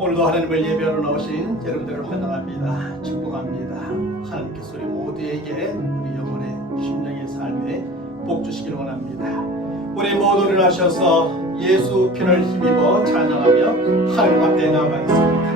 오늘도 하나님을 예배하러 나오신 여러분들을 환영합니다. 축복합니다. 하나님께서 우리 모두에게 우리 영혼의 심령의 삶에 복 주시기를 원합니다. 우리 모두 일어나셔서 예수 피를 힘입어 찬양하며 하나님 앞에 나아가겠습니다.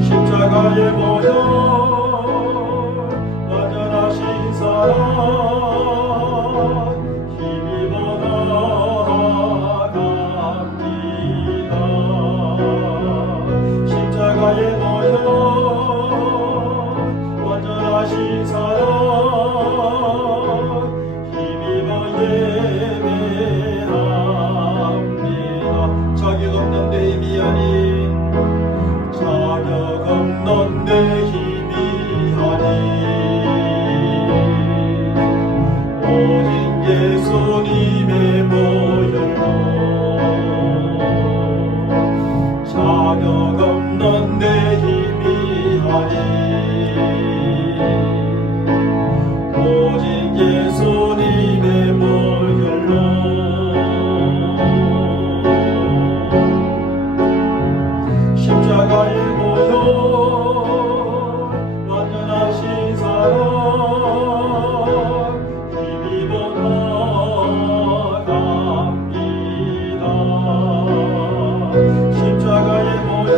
십자가에 모여 완전하신 사랑 힘입어 나아갑니다. 십자가에 모여 완전하신 사랑 힘입어 예배합니다. 자격 없는 내 힘이 아닌 자격 없는 내 힘이 아닌 오직 예수님의 보혈로 자격 없는 내 힘이 아닌 오직 예수님의 보혈로 십자가에 모여 완전하신 사랑 힘입어 나아갑니다. 십자가에 모여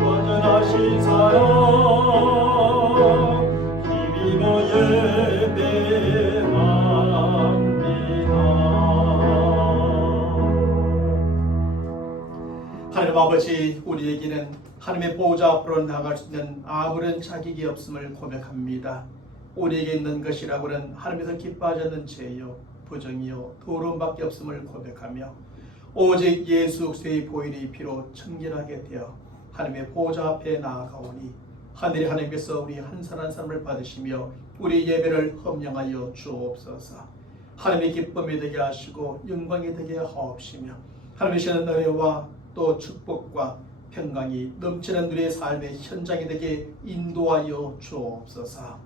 완전하신 사랑 힘입어 예배합니다. 하나님 아버지, 우리에게는 하나님의 보호자 앞으로 나갈 수 있는 아무런 자격이 없음을 고백합니다. 우리에게 있는 것이라고는 하나님께서 기뻐하지 않는 죄요, 부정이요, 더러움밖에 없음을 고백하며 오직 예수 그리스도의 보혈의 피로 청결하게 되어 하나님의 보호자 앞에 나아가오니 하늘의 하나님께서 우리 한 사람 한 사람을 받으시며 우리 예배를 헌명하여 주옵소서. 하나님의 기쁨이 되게 하시고 영광이 되게 하옵시며 하나님의 시는 은혜와 또 축복과 평강이 넘치는 우리의 삶의 현장이 되게 인도하여 주옵소서.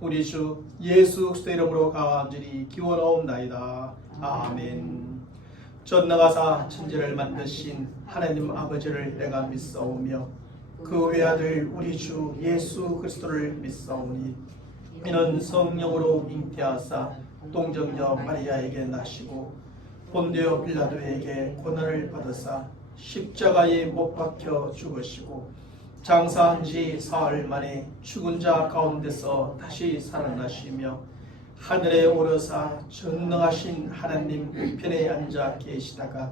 우리 주 예수 그리스도의 이름으로 간절히 기원하옵나이다. 아멘. 전능하사 천지를 만드신 하나님 아버지를 내가 믿사오며 그 외아들 우리 주 예수 그리스도를 믿사오니 이는 성령으로 잉태하사 동정녀 마리아에게 나시고 본디오 빌라도에게 고난을 받으사 십자가에 못 박혀 죽으시고 장사한 지 사흘 만에 죽은 자 가운데서 다시 살아나시며 하늘에 오르사 전능하신 하나님 우편에 앉아 계시다가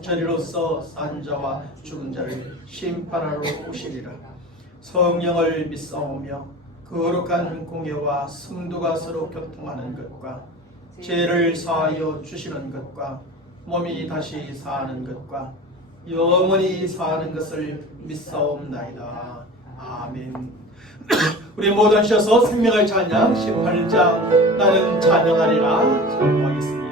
저리로서 산 자와 죽은 자를 심판하러 오시리라. 성령을 믿사오며 거룩한 공예와 성도가 서로 교통하는 것과 죄를 사하여 주시는 것과 몸이 다시 사는 것과 영원히 사는 것을 믿사옵나이다. 아멘. 우리 모두 하셔서 생명의 찬양 18장 나는 찬양하리라 찬양하겠습니다.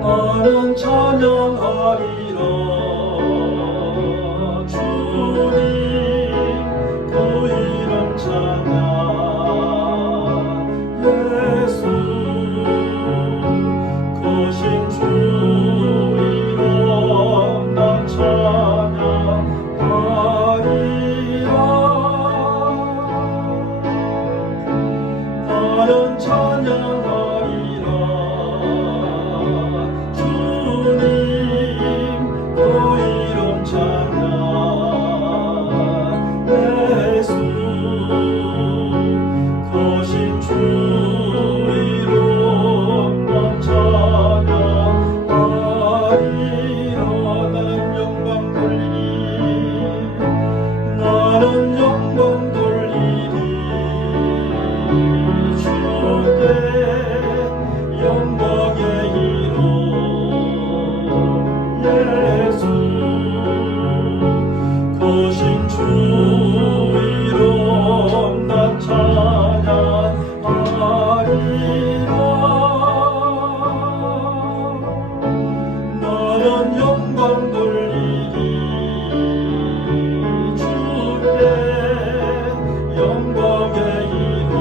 나는 찬양하리라 주님 그 이름 찬양 예수 거신 주 이름 난 찬양하리라 나는 찬양하리라 주님 그 이름 찬양 예수 거신 주 이름 난 찬양하리라 나는 영광 돌리리 나는 영광 돌리리 주께 영광의 이름 예수 거신 주 이름 난 찬양하리라 나는 영광 돌리리 주께 영광의 이름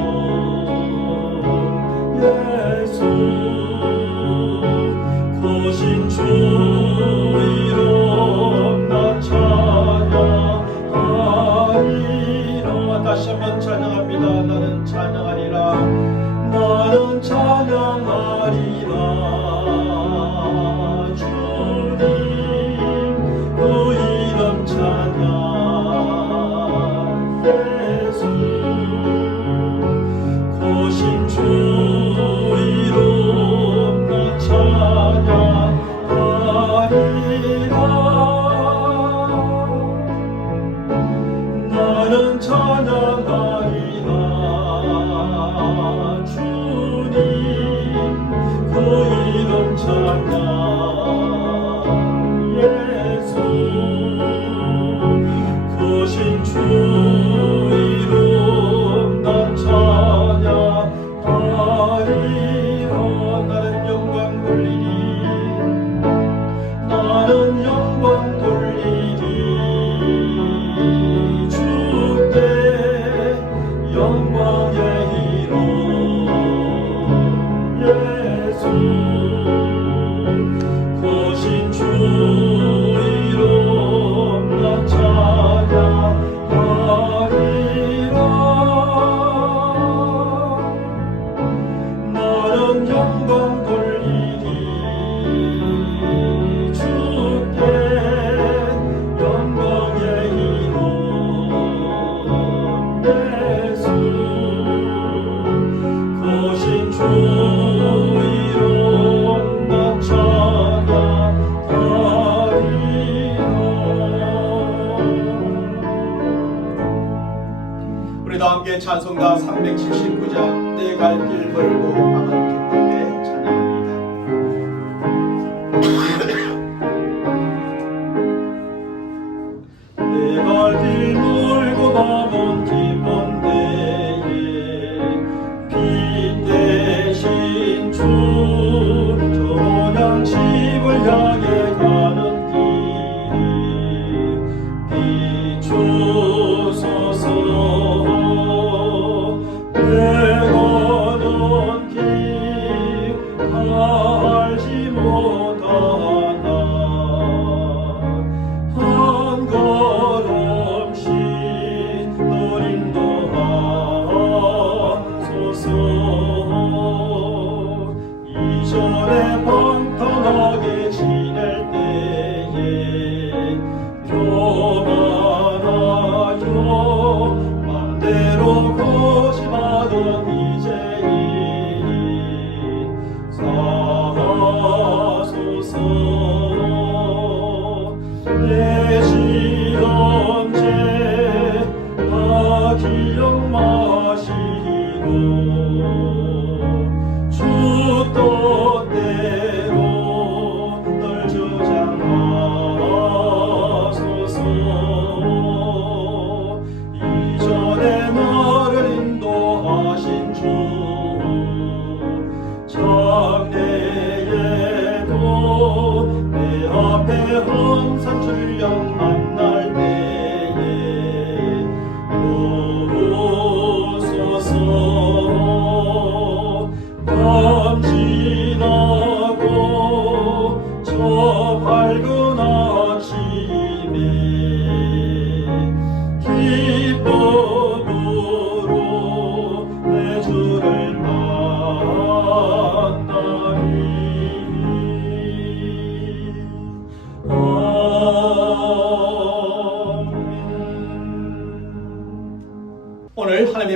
예수 거신 주 이름 난 찬양하리라 다시 한번 찬양합니다. 나는 찬양하리라 나는 찬양하리라 주님 그 이름 찬양 예수 거신 주 이름 난 찬양하리라 나는 찬양하리라 주님 그 이름 찬양 예수 거신 주 이름 난 찬양하리라 나는 영광 돌리리 나는 영광 돌리리 주께 영광의 이름 예수 거신 주 이름 난 찬양하리라 나는 영광 돌리리 주께 영광의 이름 예수 거신 주 이름 난 찬양하리라 우리 다 함께 찬송가 379장 내 갈 길 걸고 방언 기쁘게 찬양합니다. 내 갈 길 걸고 방언 기쁜 데에 빛 대신 주 저냥 집을 향해 가는 길 비추소서 내가는 길 알지 못하나 한 걸음씩 널 인도하소서 이전에 방탕하게 지낼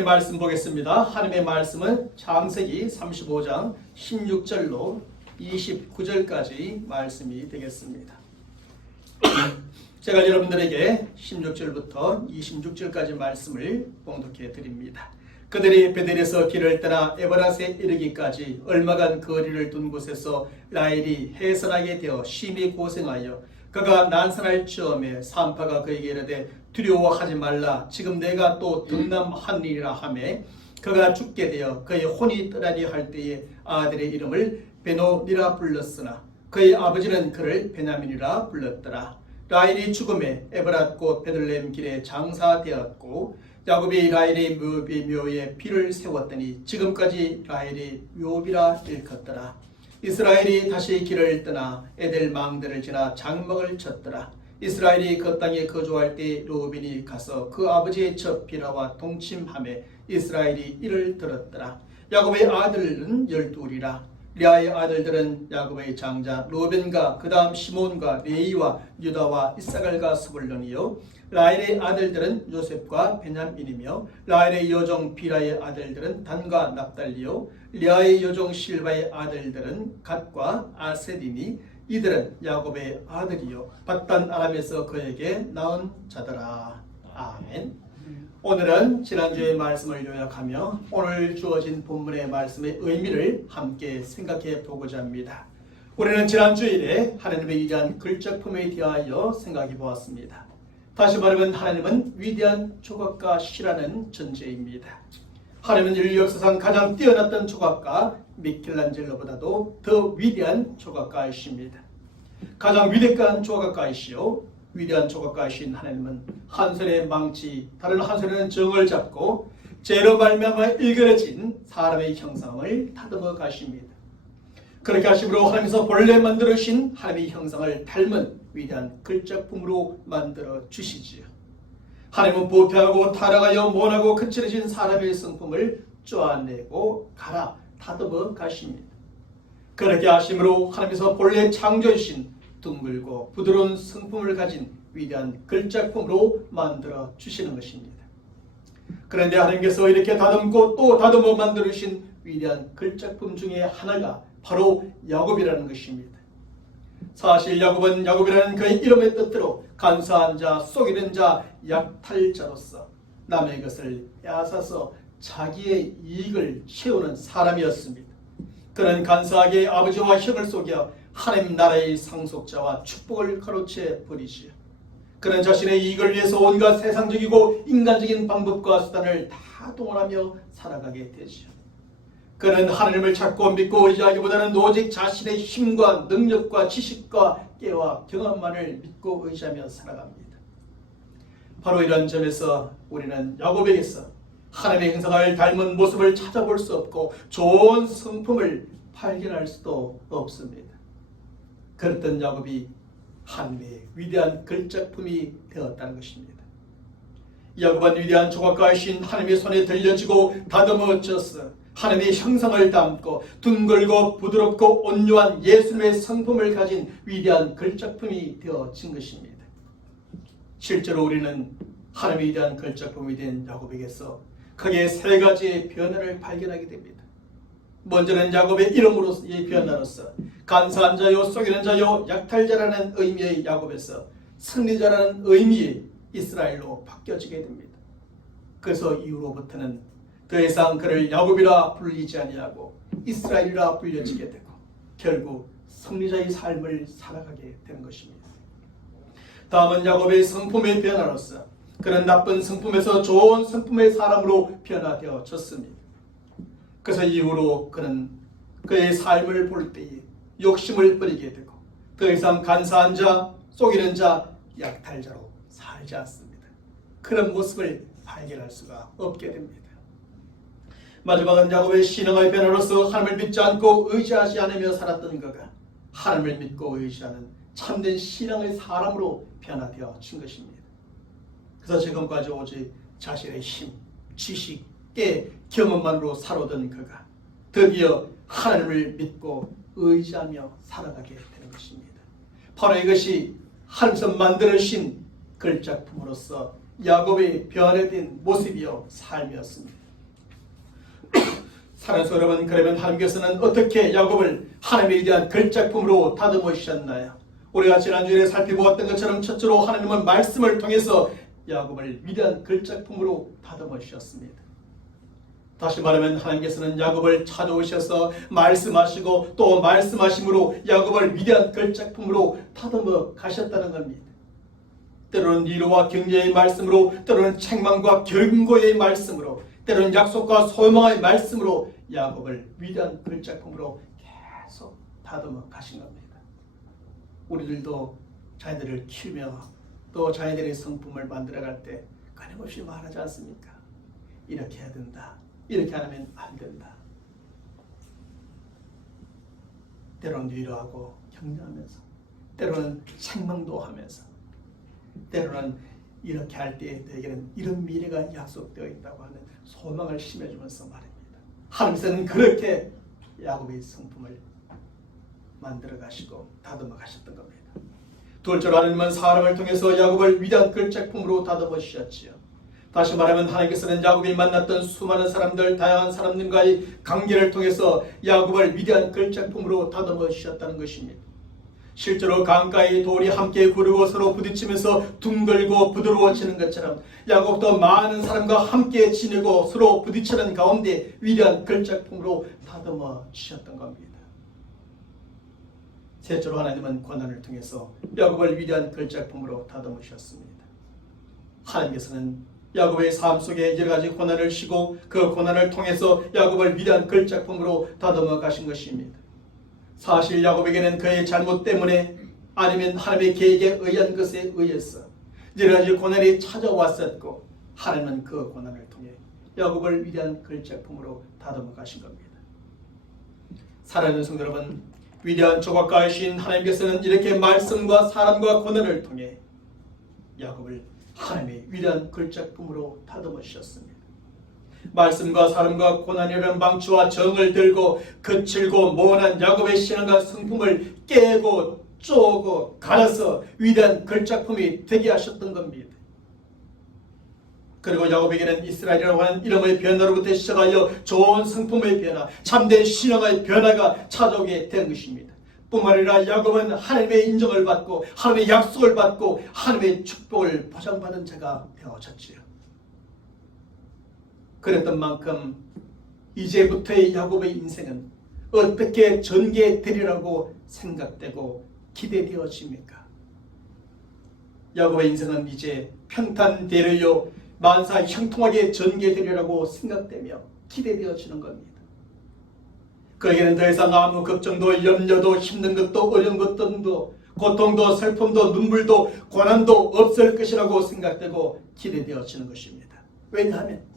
하나님의 말씀 보겠습니다. 하나님의 말씀은 창세기 35장 16절로 29절까지 말씀이 되겠습니다. 제가 여러분들에게 16절부터 26절까지 말씀을 봉독해 드립니다. 그들이 베델에서 길을 떠나 에버랏에 이르기까지 얼마간 거리를 둔 곳에서 라헬이 해산하게 되어 심히 고생하여 그가 난산할 즈음에 산파가 그에게 이르되 두려워하지 말라. 지금 내가 또 등남하니라 하매 그가 죽게 되어 그의 혼이 떠나리 할 때에 아들의 이름을 베노니라 불렀으나 그의 아버지는 그를 베냐민이라 불렀더라. 라헬이 죽음에 에브랏 곧 베들레헴 길에 장사되었고 야곱이 라헬의 묘에 피를 세웠더니 지금까지 라헬이 묘비라 일컫더라. 이스라엘이 다시 길을 떠나 에델 망대를 지나 장막을 쳤더라. 이스라엘이 그 땅에 거주할 때 르우벤이 가서 그 아버지의 첩 비라와 동침하매 이스라엘이 이를 들었더라. 야곱의 아들은 12이라. 리아의 아들들은 야곱의 장자 르우벤과 그 다음 시몬과 레이와 유다와 이사갈과 스불론이요. 라헬의 아들들은 요셉과 베냐민이며 라헬의 여종 비라의 아들들은 단과 납달리요. 리아의 여종 실바의 아들들은 갓과 아세디니 이들은 야곱의 아들이요 밧단 아람에서 그에게 낳은 자더라. 아멘. 오늘은 지난주의 말씀을 요약하며 오늘 주어진 본문의 말씀의 의미를 함께 생각해 보고자 합니다. 우리는 지난 주일에 하나님의 위대한 글작품에 대하여 생각해 보았습니다. 다시 말하면 하나님은 위대한 조각가시라는 전제입니다. 하나님은 인류 역사상 가장 뛰어났던 조각가 미켈란젤로보다도 더 위대한 조각가이십니다. 가장 위대한 조각가이시요 위대한 조각가이신 하나님은 한 손에 망치 다른 한 손에는 정을 잡고 죄로 말미암아 일그러진 사람의 형상을 다듬어 가십니다. 그렇게 하심으로 하나님께서 본래 만들으신 하나님의 형상을 닮은 위대한 글작품으로 만들어 주시지요. 하나님은 부패하고 타락하여 모나고 거칠어진 사람의 성품을 쪼아내고 갈아 다듬어 가십니다. 그렇게 하심으로 하나님께서 본래 창조주신 둥글고 부드러운 성품을 가진 위대한 글작품으로 만들어 주시는 것입니다. 그런데 하나님께서 이렇게 다듬고 또 다듬어 만들으신 위대한 글작품 중에 하나가 바로 야곱이라는 것입니다. 사실 야곱이라는 그의 이름의 뜻대로 간사한 자, 속이는 자, 약탈자로서 남의 것을 빼앗아서 자기의 이익을 채우는 사람이었습니다. 그는 간사하게 아버지와 형을 속여 하나님 나라의 상속자와 축복을 가로채 버리지요. 그는 자신의 이익을 위해서 온갖 세상적이고 인간적인 방법과 수단을 다 동원하며 살아가게 되지요. 그는 하나님을 찾고 믿고 의지하기보다는 오직 자신의 힘과 능력과 지식과 깨와 경험만을 믿고 의지하며 살아갑니다. 바로 이런 점에서 우리는 야곱에게서 하나님의 형상을 닮은 모습을 찾아볼 수 없고 좋은 성품을 발견할 수도 없습니다. 그랬던 야곱이 하나님의 위대한 글작품이 되었다는 것입니다. 야곱은 위대한 조각가이신 하나님의 손에 들려지고 다듬어져서 하나님의 형상을 담고 둥글고 부드럽고 온유한 예수님의 성품을 가진 위대한 글작품이 되어진 것입니다. 실제로 우리는 하나님의 위대한 글작품이 된 야곱에게서 크게 세 가지의 변화를 발견하게 됩니다. 먼저는 야곱의 이름으로의 변화로서 간사한 자요, 속이는 자요, 약탈자라는 의미의 야곱에서 승리자라는 의미의 이스라엘로 바뀌어지게 됩니다. 그래서 이후로부터는 더 이상 그를 야곱이라 불리지 아니하고 이스라엘이라 불려지게 되고 결국 승리자의 삶을 살아가게 된 것입니다. 다음은 야곱의 성품의 변화로서 그는 나쁜 성품에서 좋은 성품의 사람으로 변화되어졌습니다. 그래서 이후로 그는 그의 삶을 볼 때에 욕심을 버리게 되고 더 이상 간사한 자, 속이는 자, 약탈자로 살지 않습니다. 그런 모습을 발견할 수가 없게 됩니다. 마지막은 야곱의 신앙의 변화로서 하나님을 믿지 않고 의지하지 않으며 살았던 그가 하나님을 믿고 의지하는 참된 신앙의 사람으로 변화되어진 것입니다. 그래서 지금까지 오직 자신의 힘, 지식, 깨, 경험만으로 살아오던 그가 드디어 하나님을 믿고 의지하며 살아가게 되는 것입니다. 바로 이것이 하나님께서 만들어주신 글작품으로서 야곱의 변화된 모습이요 삶이었습니다. 사랑하는 여러분, 그러면 하나님께서는 어떻게 야곱을 하나님에 대한 걸작품으로 다듬으셨나요? 우리가 지난주에 살펴보았던 것처럼 첫째로 하나님은 말씀을 통해서 야곱을 위대한 걸작품으로 다듬으셨습니다. 다시 말하면 하나님께서는 야곱을 찾아오셔서 말씀하시고 또 말씀하심으로 야곱을 위대한 걸작품으로 다듬어 가셨다는 겁니다. 때로는 위로와 격려의 말씀으로, 때로는 책망과 경고의 말씀으로, 때로는 약속과 소망의 말씀으로 야곱을 위대한 걸작품으로 계속 다듬어 가신 겁니다. 우리들도 자녀들을 키우며 또 자녀들의 성품을 만들어갈 때 끊임없이 말하지 않습니까? 이렇게 해야 된다. 이렇게 안 하면 안 된다. 때로는 위로하고 격려하면서, 때로는 책망도 하면서, 때로는 이렇게 할 때 너에게는 이런 미래가 약속되어 있다고 하는 소망을 심어주면서 말입니다. 하나님께서는 그렇게 야곱의 성품을 만들어 가시고 다듬어 가셨던 겁니다. 둘째로 하나님은 사람을 통해서 야곱을 위대한 걸작품으로 다듬어 주셨지요. 다시 말하면 하나님께서는 야곱이 만났던 수많은 사람들, 다양한 사람들과의 관계를 통해서 야곱을 위대한 걸작품으로 다듬어 주셨다는 것입니다. 실제로 강가의 돌이 함께 구르고 서로 부딪히면서 둥글고 부드러워지는 것처럼 야곱도 많은 사람과 함께 지내고 서로 부딪히는 가운데 위대한 걸작품으로 다듬어 주셨던 겁니다. 셋째로 하나님은 고난을 통해서 야곱을 위대한 걸작품으로 다듬으셨습니다. 하나님께서는 야곱의 삶 속에 여러 가지 고난을 쉬고 그 고난을 통해서 야곱을 위대한 걸작품으로 다듬어 가신 것입니다. 사실 야곱에게는 그의 잘못 때문에 아니면 하나님의 계획에 의한 것에 의해서 여러 가지 고난이 찾아왔었고 하나님은 그 고난을 통해 야곱을 위대한 걸작품으로 다듬어 가신 겁니다. 사랑하는 성도 여러분, 위대한 조각가이신 하나님께서는 이렇게 말씀과 사람과 고난을 통해 야곱을 하나님의 위대한 걸작품으로 다듬어 주셨습니다. 말씀과 사람과 고난이라는 망치와 정을 들고 거칠고 모난 야곱의 신앙과 성품을 깨고 쪼고 갈아서 위대한 걸작품이 되게 하셨던 겁니다. 그리고 야곱에게는 이스라엘이라고 하는 이름의 변화로부터 시작하여 좋은 성품의 변화, 참된 신앙의 변화가 찾아오게 된 것입니다. 뿐만 아니라 야곱은 하나님의 인정을 받고 하나님의 약속을 받고 하나님의 축복을 보장받은 자가 되어졌지요. 그랬던 만큼 이제부터의 야곱의 인생은 어떻게 전개되리라고 생각되고 기대되어집니까? 야곱의 인생은 이제 평탄되려요 만사 형통하게 전개되리라고 생각되며 기대되어지는 겁니다. 그에게는 더 이상 아무 걱정도 염려도 힘든 것도 어려운 것도 고통도 슬픔도 눈물도 고난도 없을 것이라고 생각되고 기대되어지는 것입니다. 왜냐하면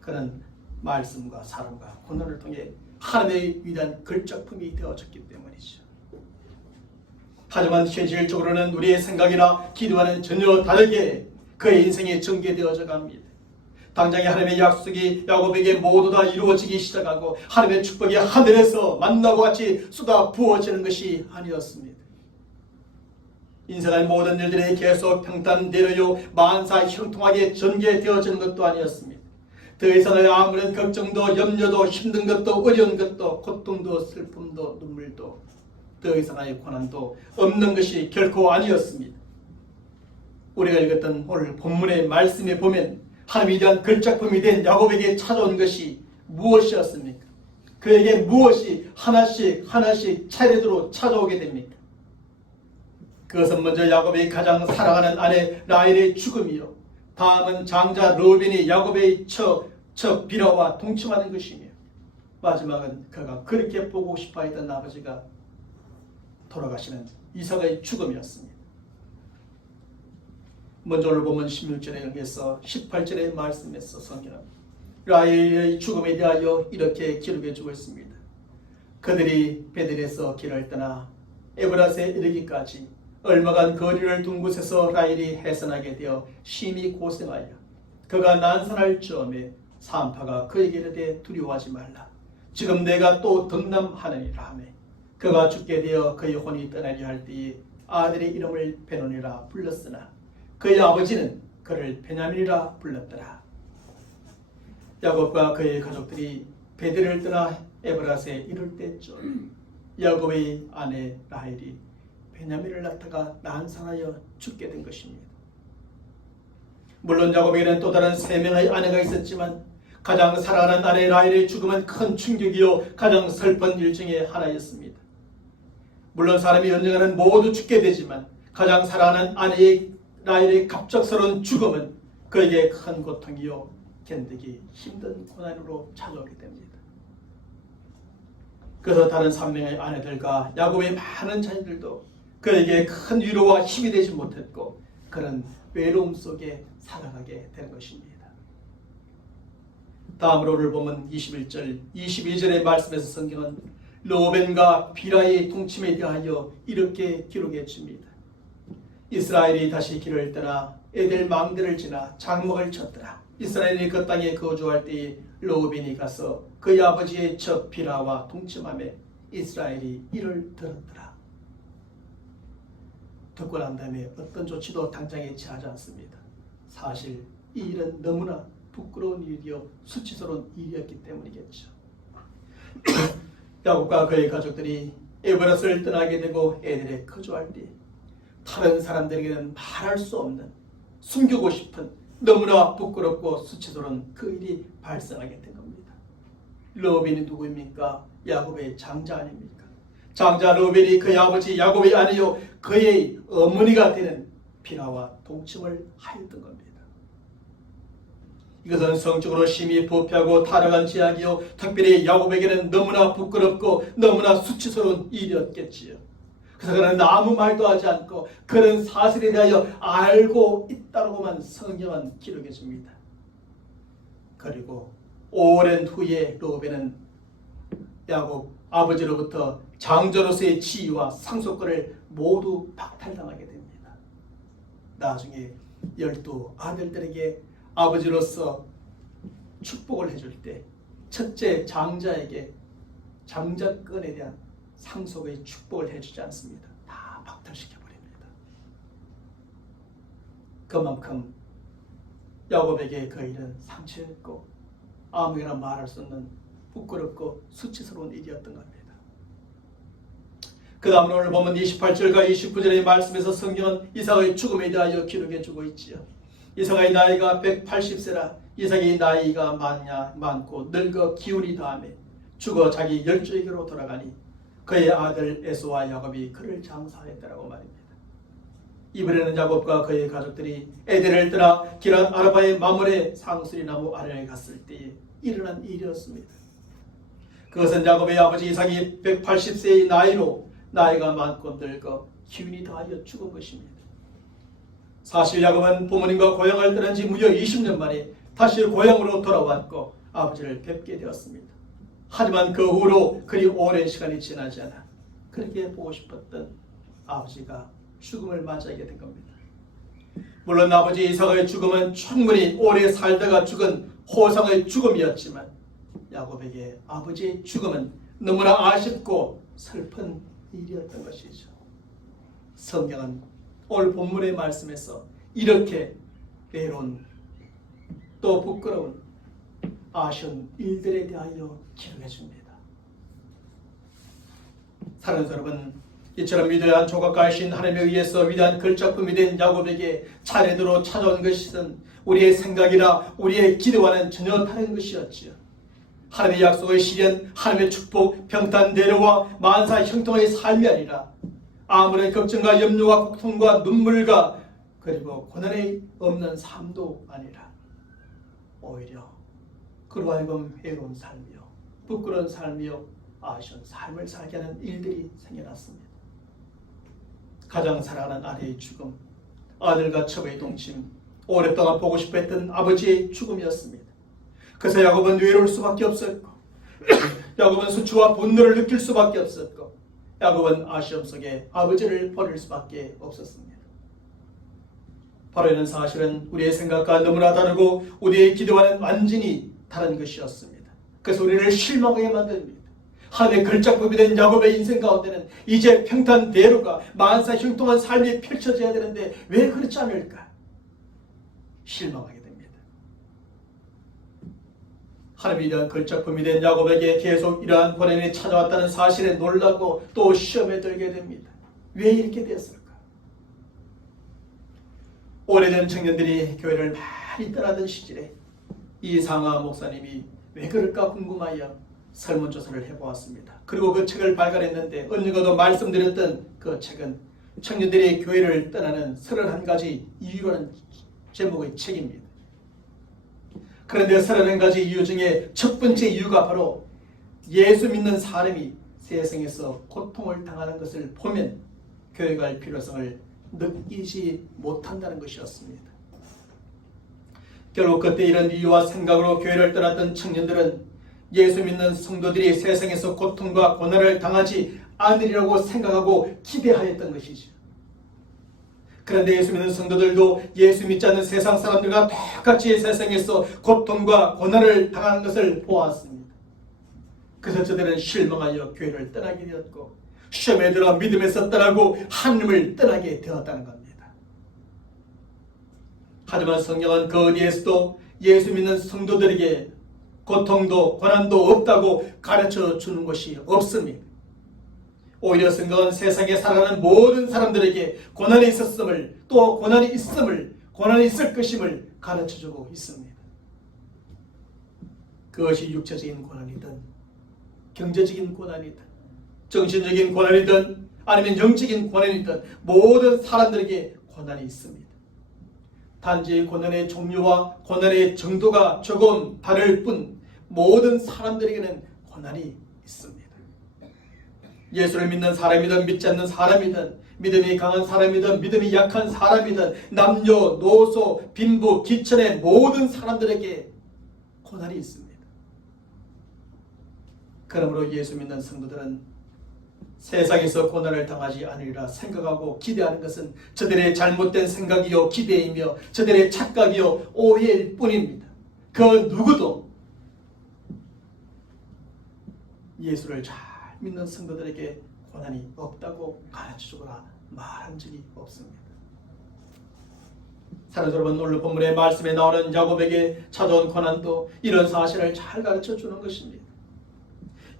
그는 말씀과 사람과 고난을 통해 하나님의 위대한 걸작품이 되어졌기 때문이죠. 하지만 현실적으로는 우리의 생각이나 기도와는 전혀 다르게 그의 인생이 전개되어져 갑니다. 당장에 하나님의 약속이 야곱에게 모두 다 이루어지기 시작하고 하나님의 축복이 하늘에서 만나고 같이 쏟아 부어지는 것이 아니었습니다. 인생의 모든 일들이 계속 평탄되려요 만사 형통하게 전개되어지는 것도 아니었습니다. 더 이상의 아무런 걱정도 염려도 힘든 것도 어려운 것도 고통도 슬픔도 눈물도 더 이상의 고난도 없는 것이 결코 아니었습니다. 우리가 읽었던 오늘 본문의 말씀에 보면 하나님에 대한 걸작품이 된 야곱에게 찾아온 것이 무엇이었습니까? 그에게 무엇이 하나씩 차례대로 찾아오게 됩니까? 그것은 먼저 야곱이 가장 사랑하는 아내 라헬의 죽음이요, 다음은 장자 르우벤이 야곱의 척 비라와 동침하는 것이며 마지막은 그가 그렇게 보고 싶어 했던 아버지가 돌아가시는 이삭의 죽음이었습니다. 먼저 오늘 보면 16절에서 18절의 말씀에서 성경은 라헬의 죽음에 대하여 이렇게 기록해 주고 있습니다. 그들이 베델에서 길을 떠나 에브라스에 이르기까지 얼마간 거리를 둔 곳에서 라헬이 해산하게 되어 심히 고생하여 그가 난산할 즈음에 산파가 그에게 이르되 두려워하지 말라. 지금 내가 또 덕남하느니라 하며 그가 죽게 되어 그의 혼이 떠나려 할 때에 아들의 이름을 베노니라 불렀으나 그의 아버지는 그를 베냐민이라 불렀더라. 야곱과 그의 가족들이 베델을 떠나 에브라스에 이를 때쯤 야곱의 아내 라헬이 베냐민을 낳다가 난상하여 죽게 된 것입니다. 물론 야곱에게는 또 다른 3명의 아내가 있었지만 가장 사랑하는 아내 라헬의 죽음은 큰 충격이요 가장 슬픈 일 중에 하나였습니다. 물론 사람이 언젠가는 모두 죽게 되지만 가장 사랑하는 아내의 라헬의 갑작스러운 죽음은 그에게 큰 고통이요 견디기 힘든 고난으로 찾아오게 됩니다. 그래서 다른 3명의 아내들과 야곱의 많은 자녀들도 그에게 큰 위로와 힘이 되지 못했고 그런 외로움 속에 살아가게 된 것입니다. 다음으로 오늘 보면 21절, 22절의 말씀에서 성경은 르우벤과 비라의 동침에 대하여 이렇게 기록해 줍니다. 이스라엘이 다시 길을 떠나 에델 망대를 지나 장막을 쳤더라. 이스라엘이 그 땅에 거주할 때에 르우벤이 가서 그의 아버지의 적 비라와 동침하며 이스라엘이 이를 들었더라. 듣고 난 다음에 어떤 조치도 당장에 취하지 않습니다. 사실 이 일은 너무나 부끄러운 일이요 수치스러운 일이었기 때문이겠죠. 야곱과 그의 가족들이 에브라스를 떠나게 되고 에델에 거주할 때 다른 사람들에게는 말할 수 없는 숨기고 싶은 너무나 부끄럽고 수치스러운 그 일이 발생하게 된 겁니다. 르우벤이 누구입니까? 야곱의 장자 아닙니까? 장자 르우벤이 그의 아버지 야곱의 아내요 그의 어머니가 되는 비라와 동침을 하였던 겁니다. 이것은 성적으로 심히 부패하고 타락한 죄악이요 특별히 야곱에게는 너무나 부끄럽고 너무나 수치스러운 일이었겠지요. 그래서 그는 아무 말도 하지 않고 그런 사실에 대하여 알고 있다고만 성경은 기록해 줍니다. 그리고 오랜 후에 르우벤은 야곱 아버지로부터 장자로서의 지위와 상속권을 모두 박탈당하게 됩니다. 나중에 12 아들들에게 아버지로서 축복을 해줄 때 첫째 장자에게 장자권에 대한 상속의 축복을 해주지 않습니다. 다 박탈시켜버립니다. 그만큼 야곱에게 그 일은 상처였고 아무에게나 말할 수 없는 부끄럽고 수치스러운 일이었던 겁니다. 그 다음으로 오늘 보면 28절과 29절의 말씀에서 성경은 이삭의 죽음에 대하여 기록해주고 있지요. 이삭의 나이가 180세라 이삭의 나이가 많고 늙어 기운이 다하며 죽어 자기 열조에게로 돌아가니 그의 아들 에서와 야곱이 그를 장사했다라고 말입니다. 이번에는 야곱과 그의 가족들이 에델을 떠나 기럇 아라바의 마물의 상수리 나무 아래에 갔을 때에 일어난 일이었습니다. 그것은 야곱의 아버지 이삭이 180세의 나이가 많고 늙어 기운이 다하여 죽은 것입니다. 사실 야곱은 부모님과 고향을 떠난 지 무려 20년 만에 다시 고향으로 돌아왔고 아버지를 뵙게 되었습니다. 하지만 그 후로 그리 오랜 시간이 지나지 않아 그렇게 보고 싶었던 아버지가 죽음을 맞이하게 된 겁니다. 물론 아버지 이삭의 죽음은 충분히 오래 살다가 죽은 호상의 죽음이었지만 야곱에게 아버지의 죽음은 너무나 아쉽고 슬픈 일이었던 것이죠. 성경은 오늘 본문의 말씀에서 이렇게 외로운 또 부끄러운 아쉬운 일들에 대하여 기록해 줍니다. 사랑하는 여러분, 이처럼 위대한 조각가이신 하나님에 의해서 위대한 글작품이 된 야곱에게 차례대로 찾아온 것은 우리의 생각이나 우리의 기대와는 전혀 다른 것이었지요. 하나님의 약속의 시련, 하나님의 축복, 평탄 대로와 만사 형통의 삶이 아니라 아무런 걱정과 염려와 고통과 눈물과 그리고 고난이 없는 삶도 아니라 오히려 그로 하여금 외로운 삶이요 부끄러운 삶이요 아쉬운 삶을 살게 하는 일들이 생겨났습니다. 가장 사랑하는 아내의 죽음, 아들과 첩의 동침, 오랫동안 보고 싶어 했던 아버지의 죽음이었습니다. 그래서 야곱은 외로울 수밖에 없었고 야곱은 수치와 분노를 느낄 수밖에 없었고 야곱은 아쉬움 속에 아버지를 버릴 수밖에 없었습니다. 바로 이는 사실은 우리의 생각과 너무나 다르고 우리의 기대와는 완전히 다른 것이었습니다. 그래서 우리를 실망하게 만듭니다. 하나님의 걸작법이 된 야곱의 인생 가운데는 이제 평탄대로가 만사 형통한 삶이 펼쳐져야 되는데 왜 그렇지 않을까? 실망하게 됩니다. 하나님에 대한 걸작품이 된 야곱에게 계속 이러한 고난이 찾아왔다는 사실에 놀라고 또 시험에 들게 됩니다. 왜 이렇게 됐을까? 오래전 청년들이 교회를 많이 떠나던 시절에 이상하 목사님이 왜 그럴까 궁금하여 설문조사를 해보았습니다. 그리고 그 책을 발간했는데 언젠가도 말씀드렸던 그 책은 청년들이 교회를 떠나는 31가지 이유라는 제목의 책입니다. 그런데 31가지 이유 중에 첫 번째 이유가 바로 예수 믿는 사람이 세상에서 고통을 당하는 것을 보면 교회 갈 필요성을 느끼지 못한다는 것이었습니다. 결국 그때 이런 이유와 생각으로 교회를 떠났던 청년들은 예수 믿는 성도들이 세상에서 고통과 고난을 당하지 않으리라고 생각하고 기대하였던 것이죠. 그런데 예수 믿는 성도들도 예수 믿지 않는 세상 사람들과 똑같이 세상에서 고통과 고난을 당하는 것을 보았습니다. 그래서 저들은 실망하여 교회를 떠나게 되었고 시험에 들어 믿음에서 떠나고 하나님을 떠나게 되었다는 겁니다. 하지만 성경은 그 어디에서도 예수 믿는 성도들에게 고통도 고난도 없다고 가르쳐 주는 것이 없습니다. 오히려 성경은 세상에 살아가는 모든 사람들에게 고난이 있었음을 또 고난이 있음을 고난이 있을 것임을 가르쳐주고 있습니다. 그것이 육체적인 고난이든 경제적인 고난이든 정신적인 고난이든 아니면 영적인 고난이든 모든 사람들에게 고난이 있습니다. 단지 고난의 종류와 고난의 정도가 조금 다를 뿐 모든 사람들에게는 고난이 있습니다. 예수를 믿는 사람이든 믿지 않는 사람이든 믿음이 강한 사람이든 믿음이 약한 사람이든 남녀, 노소, 빈부, 기천의 모든 사람들에게 고난이 있습니다. 그러므로 예수 믿는 성도들은 세상에서 고난을 당하지 않으리라 생각하고 기대하는 것은 저들의 잘못된 생각이요 기대이며 저들의 착각이요 오해일 뿐입니다. 그 누구도 예수를 잘 믿는 성도들에게 고난이 없다고 가르쳐주거나 말한 적이 없습니다. 사랑하는 여러분, 오늘 본문의 말씀에 나오는 야곱에게 찾아온 고난도 이런 사실을 잘 가르쳐주는 것입니다.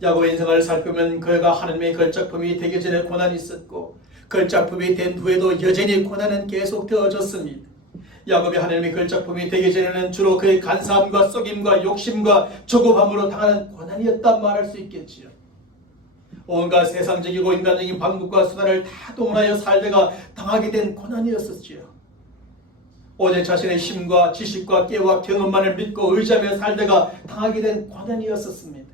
야곱의 인생을 살펴보면 그가 하나님의 걸작품이 되기 전에 고난이 있었고 걸작품이 된 후에도 여전히 고난은 계속 되어졌습니다. 야곱이 하나님의 걸작품이 되기 전에는 주로 그의 간사함과 썩임과 욕심과 조급함으로 당하는 고난이었단 말할 수 있겠지요. 온갖 세상적이고 인간적인 방법과 수단을 다 동원하여 살다가 당하게 된 고난이었었지요. 오직 자신의 힘과 지식과 깨와 경험만을 믿고 의지하며 살다가 당하게 된 고난이었었습니다.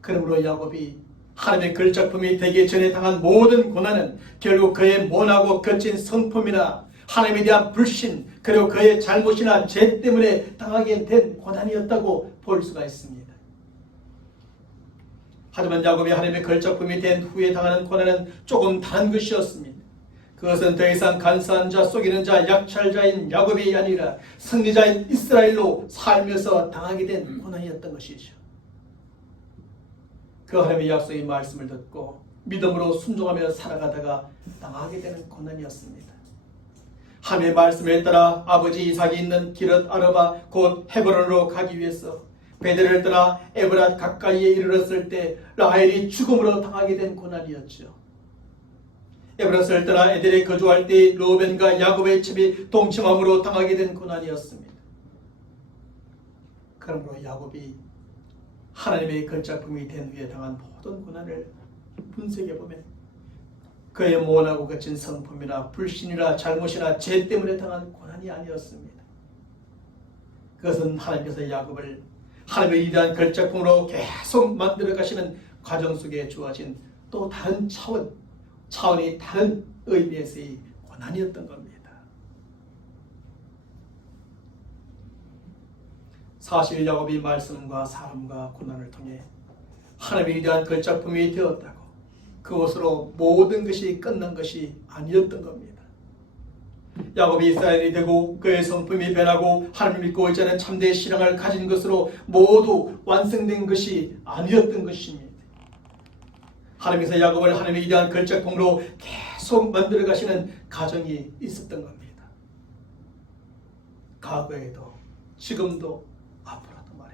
그러므로 야곱이 하나님의 걸작품이 되기 전에 당한 모든 고난은 결국 그의 모나고 거친 성품이나 하나님에 대한 불신 그리고 그의 잘못이나 죄 때문에 당하게 된 고난이었다고 볼 수가 있습니다. 하지만 야곱이 하나님의 걸작품이 된 후에 당하는 고난은 조금 다른 것이었습니다. 그것은 더 이상 간사한 자, 속이는 자, 약찰자인 야곱이 아니라 승리자인 이스라엘로 살면서 당하게 된 고난이었던 것이죠. 그 하나님의 약속의 말씀을 듣고 믿음으로 순종하며 살아가다가 당하게 되는 고난이었습니다. 하나님의 말씀에 따라 아버지 이삭이 있는 기럇 아르바 곧 헤브론으로 가기 위해서 베델을 떠나 에브랏 가까이에 이르렀을 때 라헬이 죽음으로 당하게 된 고난이었죠. 에브랏을 떠나 에델에 거주할 때 르우벤과 야곱의 집이 동침함으로 당하게 된 고난이었습니다. 그러므로 야곱이 하나님의 걸작품이 된 후에 당한 모든 고난을 분석해보면 그의 모나고 거친 성품이나 불신이나 잘못이나 죄 때문에 당한 고난이 아니었습니다. 그것은 하나님께서 야곱을 하나님의 위대한 걸작품으로 계속 만들어 가시는 과정 속에 주어진 또 다른 차원이 다른 의미에서의 고난이었던 겁니다. 사실 야곱이 말씀과 사람과 고난을 통해 하나님의 위대한 걸작품이 되었다고 그것으로 모든 것이 끝난 것이 아니었던 겁니다. 야곱이 이스라엘이 되고 그의 성품이 변하고 하나님 믿고 의지하는 참된 신앙을 가진 것으로 모두 완성된 것이 아니었던 것입니다. 하나님께서 야곱을 하나님의 위대한 걸작품으로 계속 만들어 가시는 과정이 있었던 겁니다. 과거에도 지금도 앞으로도 말입니다.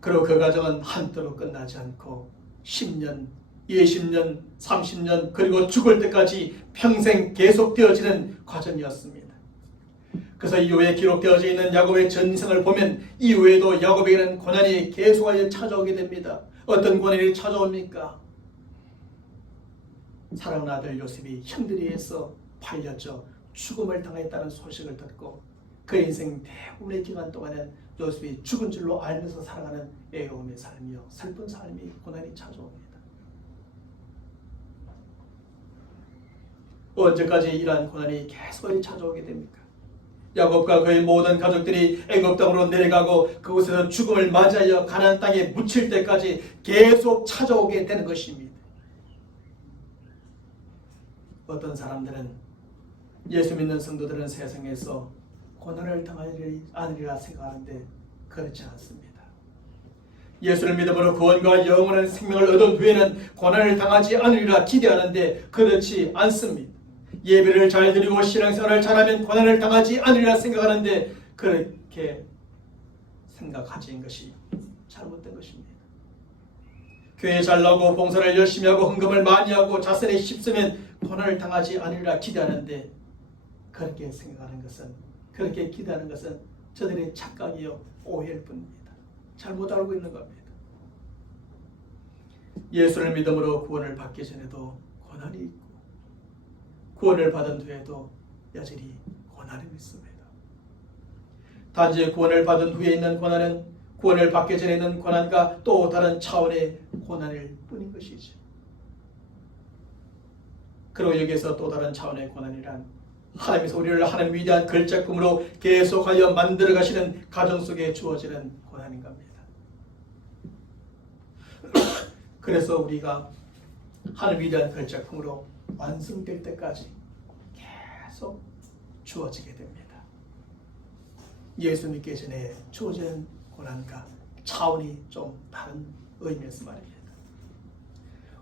그리고 그 과정은 한때로 끝나지 않고 10년, 20년, 30년 그리고 죽을 때까지 평생 계속되어지는 과정이었습니다. 그래서 이후에 기록되어져 있는 야곱의 전생을 보면 이후에도 야곱에게는 고난이 계속하여 찾아오게 됩니다. 어떤 고난이 찾아옵니까? 사랑하는 아들 요셉이 형들에 의해서 팔렸죠. 죽음을 당했다는 소식을 듣고 그 인생 대부분의 기간 동안은 요셉이 죽은 줄로 알면서 살아가는 애로움의 삶이요, 슬픈 삶이 고난이 찾아옵니다. 언제까지 이러한 고난이 계속 찾아오게 됩니까? 야곱과 그의 모든 가족들이 애굽 땅으로 내려가고 그곳에서 죽음을 맞이하여 가나안 땅에 묻힐 때까지 계속 찾아오게 되는 것입니다. 어떤 사람들은 예수 믿는 성도들은 세상에서 고난을 당하지 않으리라 생각하는데 그렇지 않습니다. 예수를 믿음으로 구원과 영원한 생명을 얻은 후에는 고난을 당하지 않으리라 기대하는데 그렇지 않습니다. 예배를 잘 드리고 신앙생활을 잘하면 고난을 당하지 않으리라 생각하는데 그렇게 생각하지 것이 잘못된 것입니다. 교회 잘 나오고 봉사를 열심히 하고 헌금을 많이 하고 자선에 힘쓰면 고난을 당하지 않으리라 기대하는데 그렇게 생각하는 것은, 그렇게 기대하는 것은 저들의 착각이요 오해일 뿐입니다. 잘못 알고 있는 겁니다. 예수를 믿음으로 구원을 받기 전에도 고난이 있고 구원을 받은 후에도 여전히 고난이 있습니다. 단지 구원을 받은 후에 있는 고난은 구원을 받기 전에 있는 고난과 또 다른 차원의 고난일 뿐인 것이죠. 그리고 여기에서 또 다른 차원의 고난이란 하나님께서 우리를 하나님 위대한 걸작품으로 계속하여 만들어 가시는 가정 속에 주어지는 고난인 겁니다. 그래서 우리가 하나님 위대한 걸작품으로 완성될 때까지 계속 주어지게 됩니다. 예수 믿기 전에 주어지는 고난과 차원이 좀 다른 의미에서 말입니다.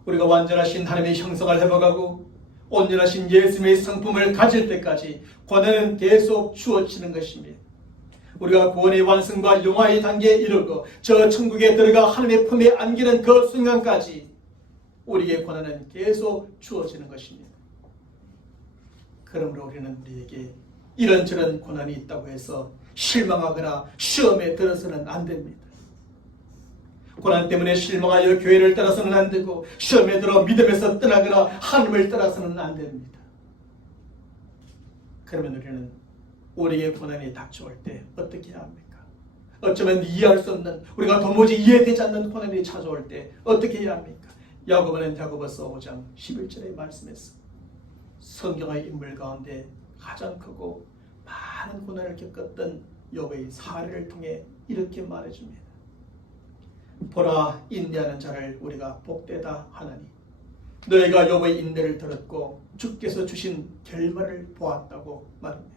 우리가 완전하신 하나님의 형상을 회복하고 온전하신 예수님의 성품을 가질 때까지 고난은 계속 주어지는 것입니다. 우리가 구원의 완성과 영화의 단계에 이르고 저 천국에 들어가 하나님의 품에 안기는 그 순간까지 우리의 고난은 계속 주어지는 것입니다. 그러므로 우리는 우리에게 이런저런 고난이 있다고 해서 실망하거나 시험에 들어서는 안 됩니다. 고난 때문에 실망하여 교회를 떠나서는 안 되고 시험에 들어 믿음에서 떠나거나 하나님을 떠나서는 안 됩니다. 그러면 우리는 우리에게 고난이 닥쳐올 때 어떻게 해야 합니까? 어쩌면 이해할 수 없는, 우리가 도무지 이해되지 않는 고난이 찾아올 때 어떻게 해야 합니까? 야고보는 야고보서 5장 11절에 말씀했어. 성경의 인물 가운데 가장 크고 많은 고난을 겪었던 욥의 사례를 통해 이렇게 말해줍니다. 보라, 인내하는 자를 우리가 복되다 하나니 너희가 욥의 인내를 들었고 주께서 주신 결말을 보았다고 말합니다.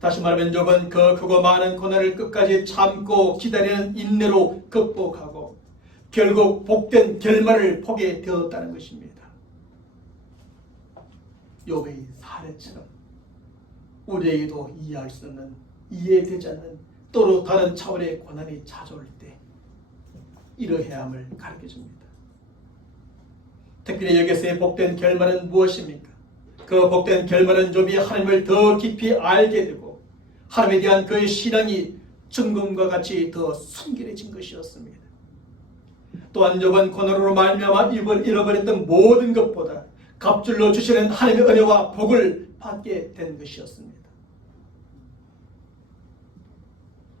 다시 말하면 욥은 그 크고 많은 고난을 끝까지 참고 기다리는 인내로 극복하고 결국 복된 결말을 보게 되었다는 것입니다. 욥의 사례처럼 우리에게도 이해할 수 없는, 이해되지 않는 또 다른 차원의 고난이 찾아올 때 이러해야 함을 가르쳐줍니다. 특별히 여기서의 복된 결말은 무엇입니까? 그 복된 결말은 욥이 하나님을 더 깊이 알게 되고 하나님에 대한 그의 신앙이 증거과 같이 더 순결해진 것이었습니다. 또한 욥은 고난으로 말미암아 잃어버렸던 모든 것보다 값줄로 주시는 하나님의 은혜와 복을 받게 된 것이었습니다.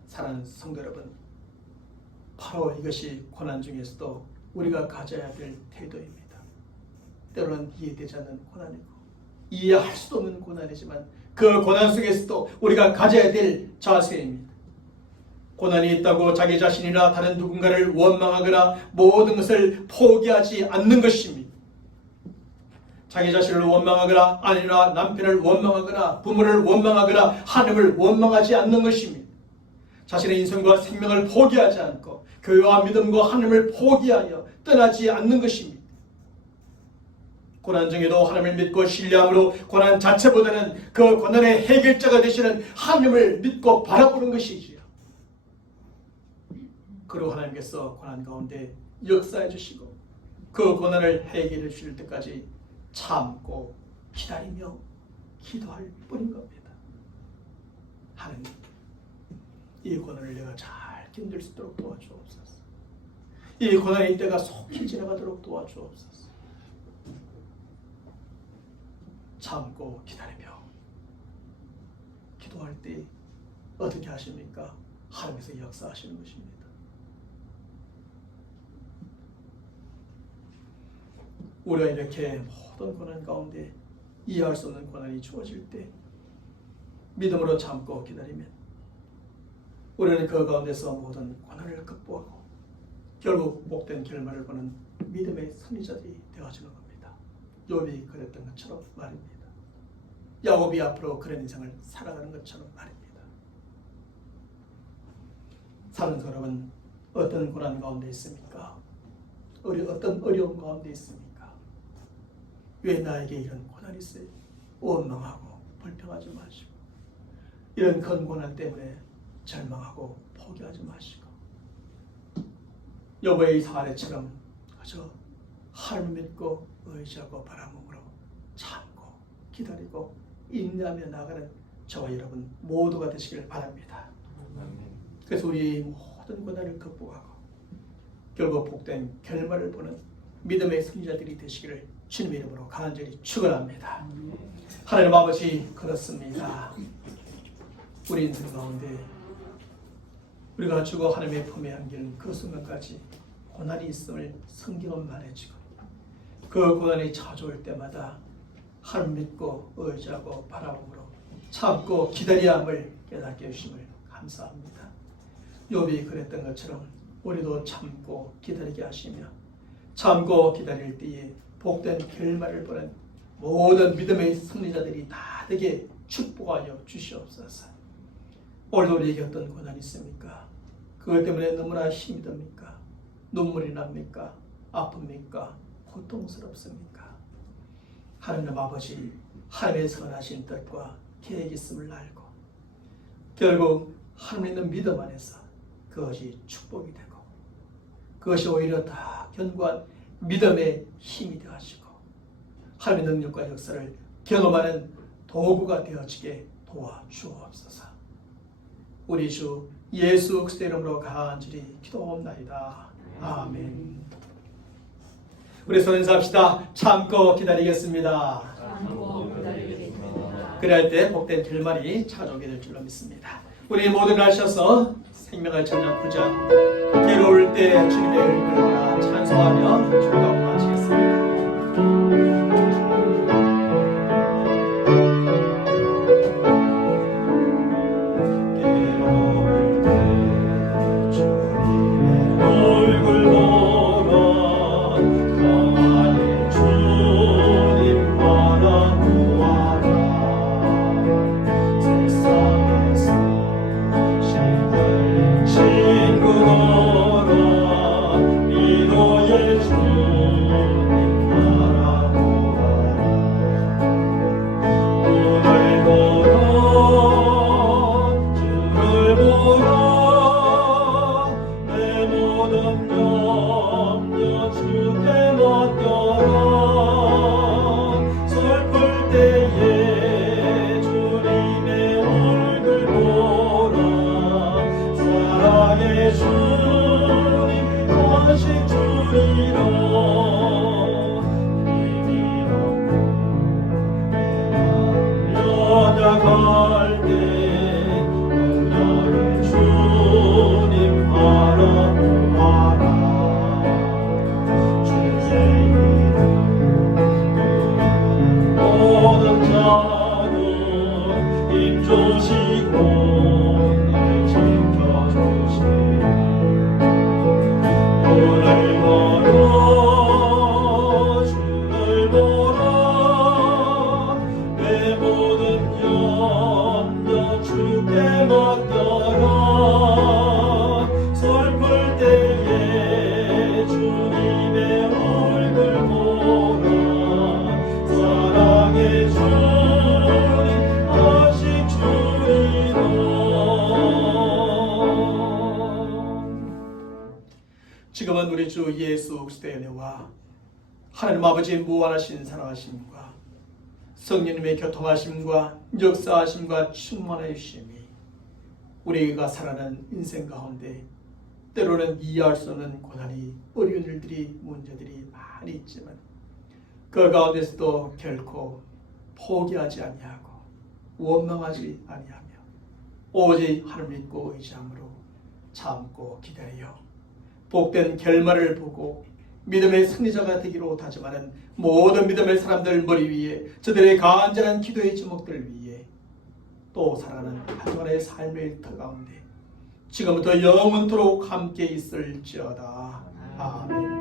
사랑하는 성도 여러분, 바로 이것이 고난 중에서도 우리가 가져야 될 태도입니다. 때로는 이해되지 않는 고난이고 이해할 수도 없는 고난이지만 그 고난 속에서도 우리가 가져야 될 자세입니다. 고난이 있다고 자기 자신이나 다른 누군가를 원망하거나 모든 것을 포기하지 않는 것입니다. 자기 자신을 원망하거나 아니나 남편을 원망하거나 부모를 원망하거나 하나님을 원망하지 않는 것입니다. 자신의 인생과 생명을 포기하지 않고 교회와 믿음과 하나님을 포기하여 떠나지 않는 것입니다. 고난 중에도 하나님을 믿고 신뢰함으로 고난 자체보다는 그 고난의 해결자가 되시는 하나님을 믿고 바라보는 것이지요. 그리고 하나님께서 고난 가운데 역사해 주시고 그 고난을 해결해 주실 때까지 참고 기다리며 기도할 뿐인 겁니다. 하나님, 이 고난을 내가 잘 견딜 수 있도록 도와주옵소서. 이 고난의 때가 속히 지나가도록 도와주옵소서. 참고 기다리며 기도할 때 어떻게 하십니까? 하나님께서 역사하시는 것입니다. 우리가 이렇게 모든 고난 가운데 이해할 수 없는 고난이 주어질 때 믿음으로 참고 기다리면 우리는 그 가운데서 모든 고난을 극복하고 결국 복된 결말을 보는 믿음의 승리자들이 되어지는 겁니다. 욥이 그랬던 것처럼 말입니다. 야곱이 앞으로 그런 인생을 살아가는 것처럼 말입니다. 사는 사람은 어떤 고난 가운데 있습니까? 어떤 어려움 가운데 있습니까? 왜 나에게 이런 고난이 있어요? 원망하고 불평하지 마시고 이런 큰 고난 때문에 절망하고 포기하지 마시고 욥의 사례처럼 그저 하나님 믿고 의지하고 바라봄으로 참고 기다리고 인내하며 나가는 저와 여러분 모두가 되시길 바랍니다. 그래서 우리 모든 고난을 극복하고 결국 복된 결말을 보는 믿음의 승리자들이 되시기를 주님의 이름으로 간절히 축원합니다. 하나님 아버지, 그렇습니다. 우리 인생 가운데 우리가 죽어 하나님의 품에 안기는 그 순간까지 고난이 있음을 성경은 말해주고 그 고난이 찾아올 때마다 하나님 믿고 의지하고 바라봄으로 참고 기다려야 함을 깨닫게 해주심을 감사합니다. 욥이 그랬던 것처럼 우리도 참고 기다리게 하시며 참고 기다릴 때에 복된 결말을 보는 모든 믿음의 승리자들이 다 되게 축복하여 주시옵소서. 오늘도 우리에게 어떤 고난이 있습니까? 그것 때문에 너무나 힘이 듭니까? 눈물이 납니까? 아픕니까? 고통스럽습니까? 하나님 아버지, 하나님의 선하신 뜻과 계획이 있음을 알고 결국 하나님 있는 믿음 안에서 그것이 축복이 되고 그것이 오히려 다 견고한 믿음의 힘이 되어지고 하나님의 능력과 역사를 경험하는 도구가 되어지게 도와주옵소서. 우리 주 예수 그리스도의 이름으로 간절히 기도옵나이다. 아멘. 우리 손 인사합시다. 참고 기다리겠습니다. 그럴 때 복된 결말이 찾아오게 될 줄로 믿습니다. 우리 모두 가셔서 생명을 찾는 부장 괴로울 때 주님의 은혜를 찬송하며 축복하고 마치겠습니다. 친구노라 이노의 주 주 예수 그리스도의 은혜와 하나님 아버지의 무한하신 사랑하심과 성령님의 교통하심과 역사하심과 충만하여 주심이 우리가 살아가는 인생 가운데 때로는 이해할 수 없는 고난이, 어려운 일들이, 문제들이 많이 있지만 그 가운데서도 결코 포기하지 아니하고 원망하지 아니하며 오직 하나님 믿고 의지함으로 참고 기다려 복된 결말을 보고 믿음의 승리자가 되기로 다짐하는 모든 믿음의 사람들 머리 위에 저들의 간절한 기도의 제목들 위에 또 살아가는 한 주간의 삶의 일터 가운데 지금부터 영원토록 함께 있을지어다. 아멘.